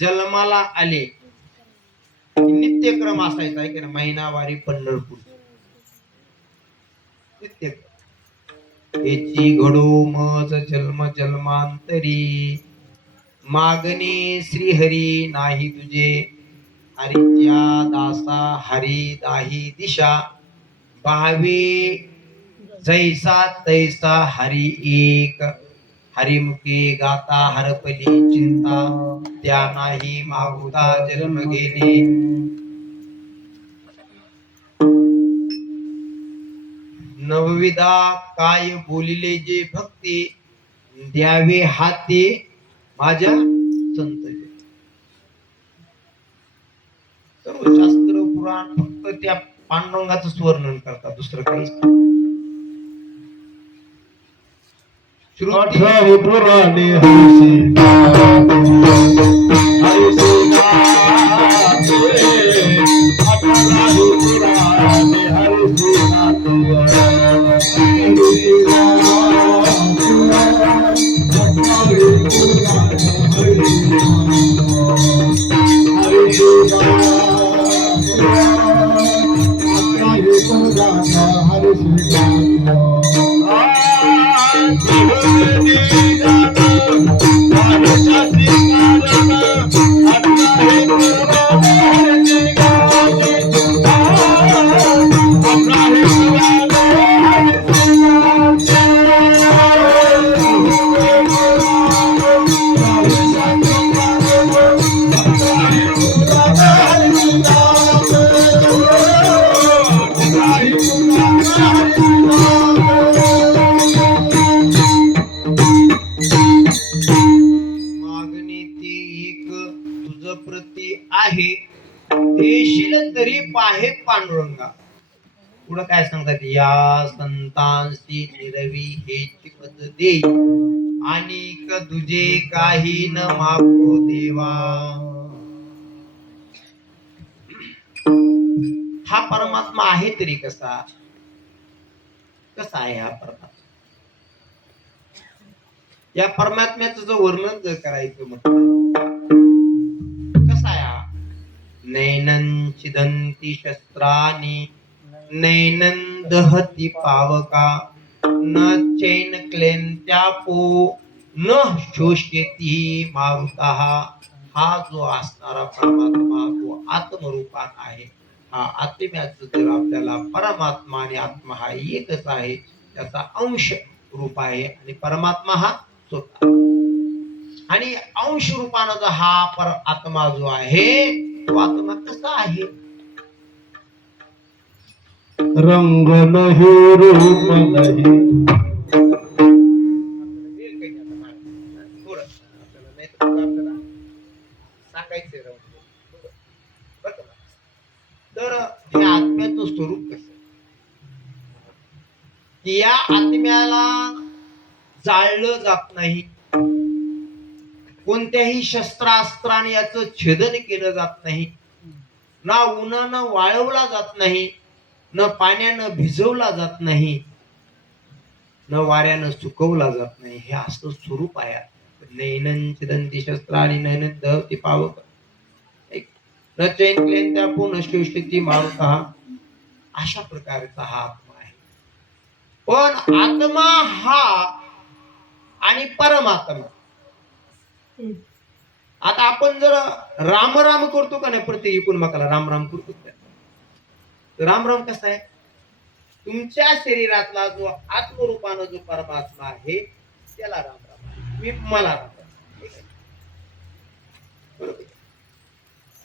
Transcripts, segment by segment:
जन्माला आले नित्यक्रम असायचा आहे की ना, महिनावारी पंढरपूर नित्यक्रम याची घडो मज जन्म जन्मांतरी मागणे श्रीहरी नाही तुझे हरीच्या दासा हरी दाही दिशा भावे जैसा तैसा हरी एक हरिमुखे गाता हरपली चिंता त्या नाही मागुता जन्म गेले नवविधा काय बोलिले जे भक्ती द्यावे हाती माझ्या संत सर्व शास्त्र पुराण फक्त त्या पांडुरंगाचं वर्णन करतात दुसरं काही श्रुती पुराणे हरिसी आहे देशील तरी पाहे पांडुरंगा पुढं काय सांगतात या संतांशी निरवी हेची पद दे आणि तुझे काही न मागो देवा हा परमात्मा आहे तरी कसा आहे हा परमात्मा या परमात्म्याचं जर वर्णन जर करायचं म्हटलं कसा आहे हा नैनं छिदन्ति शस्त्राणि नैनं दहति पावका न चैन क्लेन्त्यापो न शोष्यति मारुतः हा जो असणारा परमात्मा तो आत्मरूपान आहे हा आत्म्याचं जर आपल्याला परमात्मा आणि आत्मा हा एकच आहे त्याचा अंश रूप आहे आणि परमात्मा हा स्वतः आणि अंश रूपानं हा पर आत्मा जो आहे तो आत्मा कसा आहे रंग नाही रूप नाही तर या आत्म्याचं स्वरूप कसं की या आत्म्याला जाळलं जात नाही कोणत्याही शस्त्रास्त्राने याचं छेदन केलं जात नाही ना उन्हानं वाळवला जात नाही न पाण्यानं भिजवला जात नाही न वाऱ्यानं सुकवला जात नाही हे असं स्वरूप आहे नैनं छिदन्ति शस्त्राणि नैनं दहति पावक न चैन क्लेन्त्यापो न शोष्यति मारुतः अशा प्रकारचा हा आत्मा आहे पण आत्मा हा आणि परमात्मा आता आपण जर राम राम करतो का नाही प्रत्येक एकूणमाकाला राम राम करतो राम राम कसा आहे तुमच्या शरीरातला जो आत्मरूपानं जो परमात्मा आहे त्याला राम राम मी मला राम बरोबर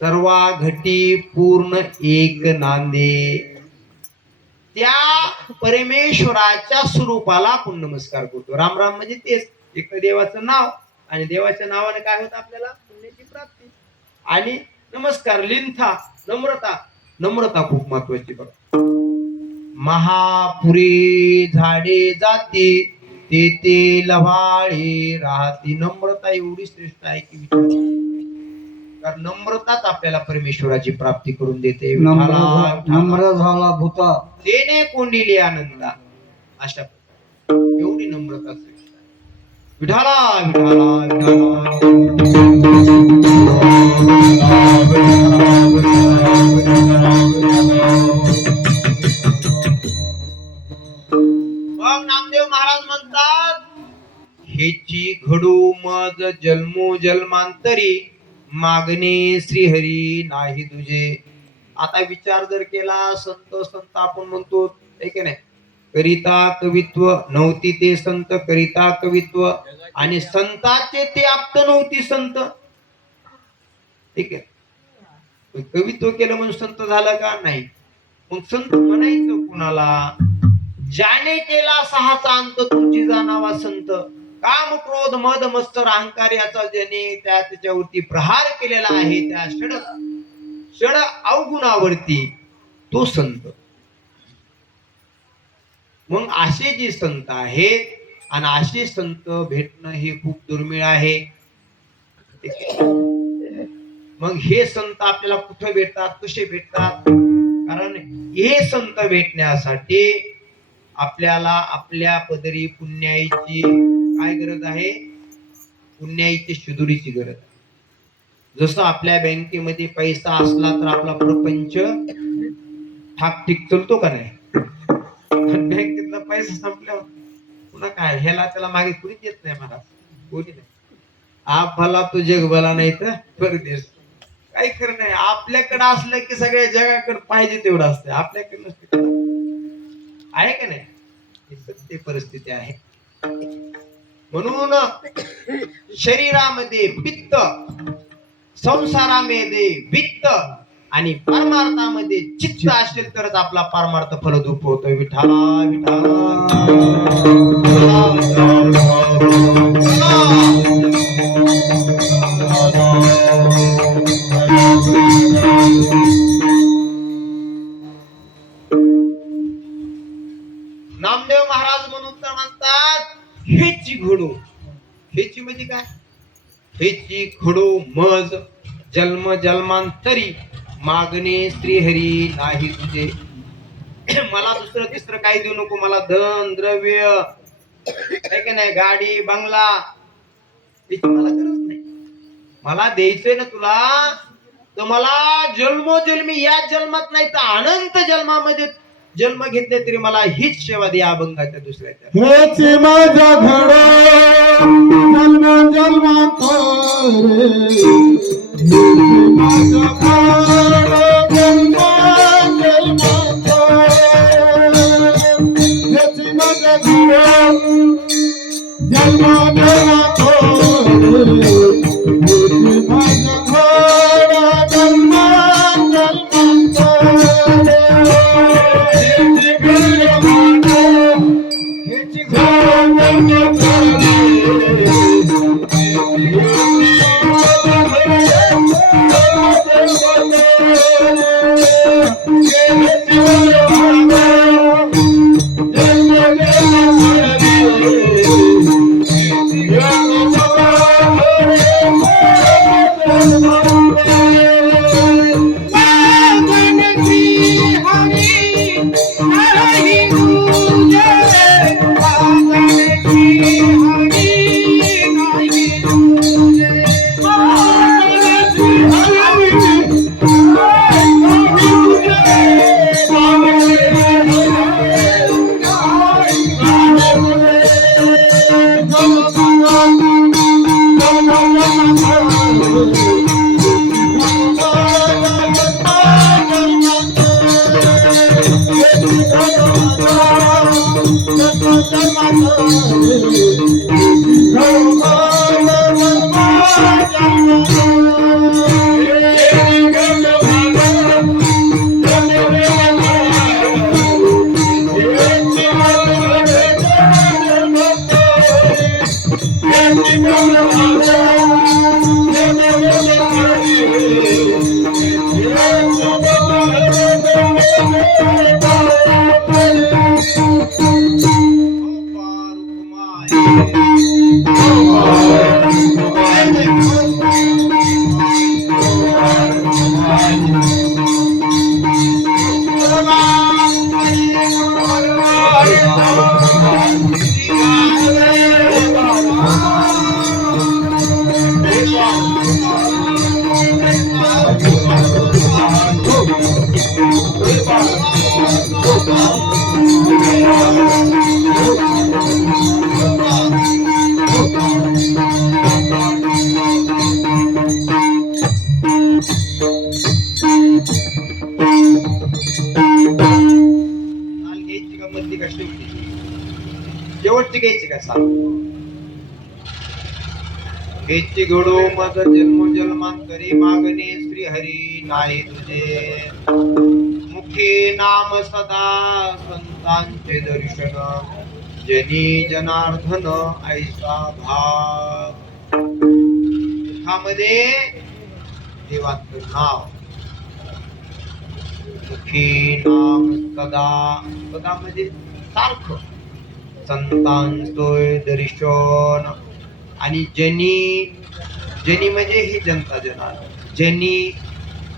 सर्वा घटी पूर्ण एक नांदे त्या परमेश्वराच्या स्वरूपाला आपण नमस्कार करतो राम राम म्हणजे तेच एक देवाचं नाव आणि देवाच्या नावाने काय होतं आपल्याला पुण्याची प्राप्ती आणि नमस्कार लिंथा नम्रता खूप महत्वाची बघा महापुरी झाडे जाती ते लव्हाळी राहती नम्रता एवढी श्रेष्ठ आहे की कारण नम्रताच आपल्याला परमेश्वराची प्राप्ती करून देते नम्र झाला भूता देणे कोंडिले आनंदा अशा एवढी नम्रता श्रेष्ठ विठाला विठाला विठाला जन्मांतरी मागणे श्रीहरी नाही तुझे. आता विचार जर केला, संत संत आपण म्हणतो ठीक आहे नाही, करिता कवित्व नव्हती ते संत करिता कवित्व, आणि संताचे ते आप्त नव्हती संत. ठीक आहे, कवित्व केलं म्हणून संत झालं का? नाही. मग संत म्हणायचं कुणाला? ज्याने केला सहाचा अंत तुमची जाणावा संत. काम क्रोध मद मत्सर अहंकार याचा ज्याने त्याच्यावरती प्रहार केलेला आहे, त्या षड अवगुणावरती, तो संत. मग असे जे संत आहेत, आणि असे संत भेटणं हे खूप दुर्मिळ आहे. मग हे संत आपल्याला कुठे भेटतात, कसे भेटतात? कारण हे संत भेटण्यासाठी आपल्याला आपल्या पदरी पुण्याईची काय गरज आहे? पुण्याईची शिदुरीची गरज आहे. जसं आपल्या बँकेमध्ये पैसा असला तर आपला प्रपंच ठाकठीक चलतो का नाही? बँकेतला पैसा संपल्यावर पुन्हा काय, ह्याला त्याला मागे कुणीच येत नाही, मला कोणी नाही. आप भला तो जग भला, नाही तर परदेश. काही खरं नाही. आपल्याकडे असलं की सगळ्या जगाकडे पाहिजे तेवढं असतं, आपल्याकडे नसते. आहे का नाही? ही सत्य परिस्थिती आहे. म्हणून शरीरामध्ये पित्त, संसारामध्ये वित्त, आणि परमार्थामध्ये चित्त असेल तरच आपला परमार्थ फलद्रूप होतोय. विठाला विठाला. नामदेव महाराज म्हणून तर म्हणतात, हेची घडो. हेची म्हणजे काय? हेची घडो मज जन्म जन्मांतरी मागणे श्रीहरी नाही तुझे. मला दुसरं तिसरं काही देऊ नको. मला धन द्रव्य, काय का नाही, गाडी बंगला, त्याची मला गरज नाही. मला द्यायचंय ना तुला, तर मला जन्मोजन्मी, या जन्मात नाही तर अनंत जन्मामध्ये जन्म घेतले तरी मला हीच सेवा द्या अभंगाच्या दुसऱ्याच्या. हेच माझा घडो जन्म जन्मांतरे, माझा घडो जन्म जन्मांतरे, हेच माझा घडो जन्म जन्मांतरे, हेच माझा घडो जन्म जन्मांतरे. कसा हेची घडो मज जन्म जन्मांतरी मागणे श्री हरी नाही तुझे मुखे नाम सदा संतांचे दर्शन जनी जनार्दन ऐसा भाव मुखामध्ये देवाचं नाव मुखी नाम सदा सदा म्हणजे सारखं संतांचोय दर्शन आणि जनी जनी म्हणजे हे जनता जनार्दन जनी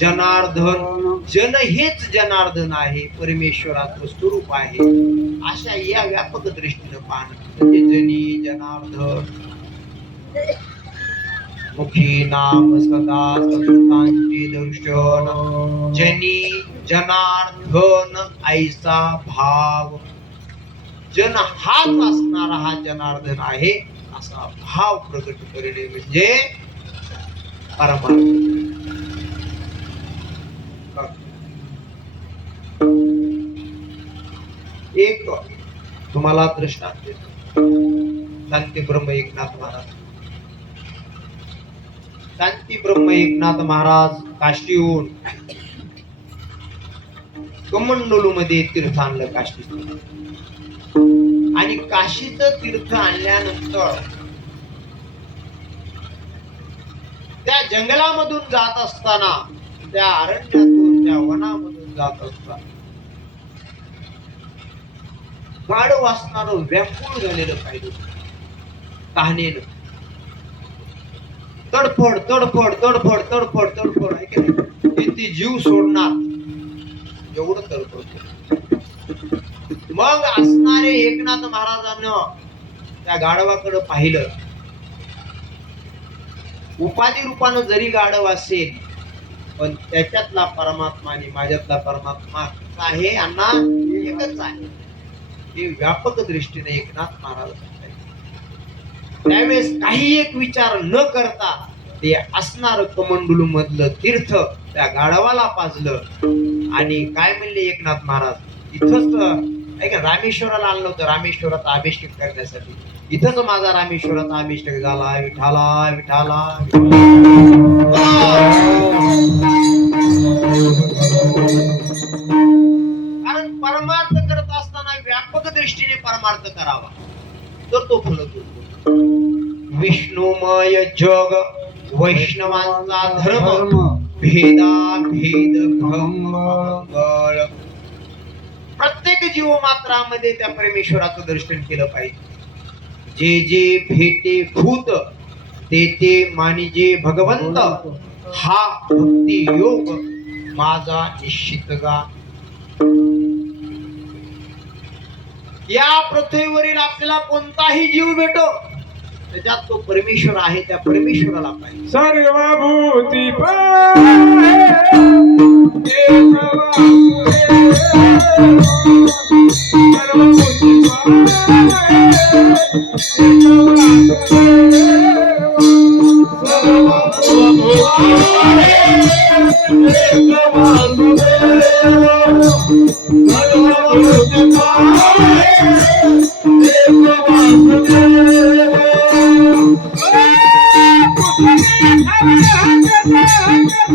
जनार्दन जन हेच जनार्दन आहे परमेश्वराचं स्वरूप आहे अशा या व्यापक दृष्टीनं पाहणं म्हणजे जनी जनार्दन मुखी नाम सदा संतांचे दर्शन जनी जनार्दन ऐसा भाव जन हाच असणारा हा जनार्दन आहे असा भाव प्रकट करणे म्हणजे परमार्थ एक तुम्हाला दृष्टांत देतो शांती ब्रह्म एकनाथ महाराज शांती ब्रह्म एकनाथ महाराज काशीहून कमंडलू मध्ये तीर्थ आणलं काशीचं आणि काशीचं तीर्थ आणल्यानंतर त्या जंगलामधून जात असताना त्या अरण्यातून त्या वनामधून जात असताना गाढ वाचणार व्याकुळ झालेलं पाहिजे तहानेनं तडफड तडफड तडफड तडफड तडफड आहे की नाही किती जीव सोडणार एवढं तडफड मग असणारे एकनाथ महाराजांना त्या गाढवाकडे पाहिलं उपाधी रूपानं जरी गाढव असेल पण त्याच्यातला परमात्मा आणि माझ्यातला परमात्मा आहे अण्णा एकच आहे हे व्यापक दृष्टीने एकनाथ महाराज त्यावेळेस काही एक विचार न करता ते असणार कमंडलू मधलं तीर्थ त्या गाढवाला पाजलं आणि काय म्हणले एकनाथ महाराज इथंच ऐका रामेश्वराला आणलं होतं रामेश्वराचा अभिषेक करण्यासाठी इथंच माझा रामेश्वराचा अभिषेक झाला विठाला विठाला कारण परमार्थ करत असताना व्यापक दृष्टीने परमार्थ करावा तर तो फलत होतो विष्णुमय जग वैष्णवांचा धर्म भेदा भेद मंगळ प्रत्येक जीवमात्रामध्ये त्या परमेश्वराचं दर्शन केलं पाहिजे जे जे भेटे भूत ते ते मानिजे भगवंत हा भक्ती योग माझा निश्चित गा या पृथ्वीवरील आपल्याला कोणताही जीव भेटो त्याच्यात तो परमेश्वर आहे त्या परमेश्वराला पाहिजे सर्वभूती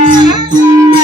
Thank you.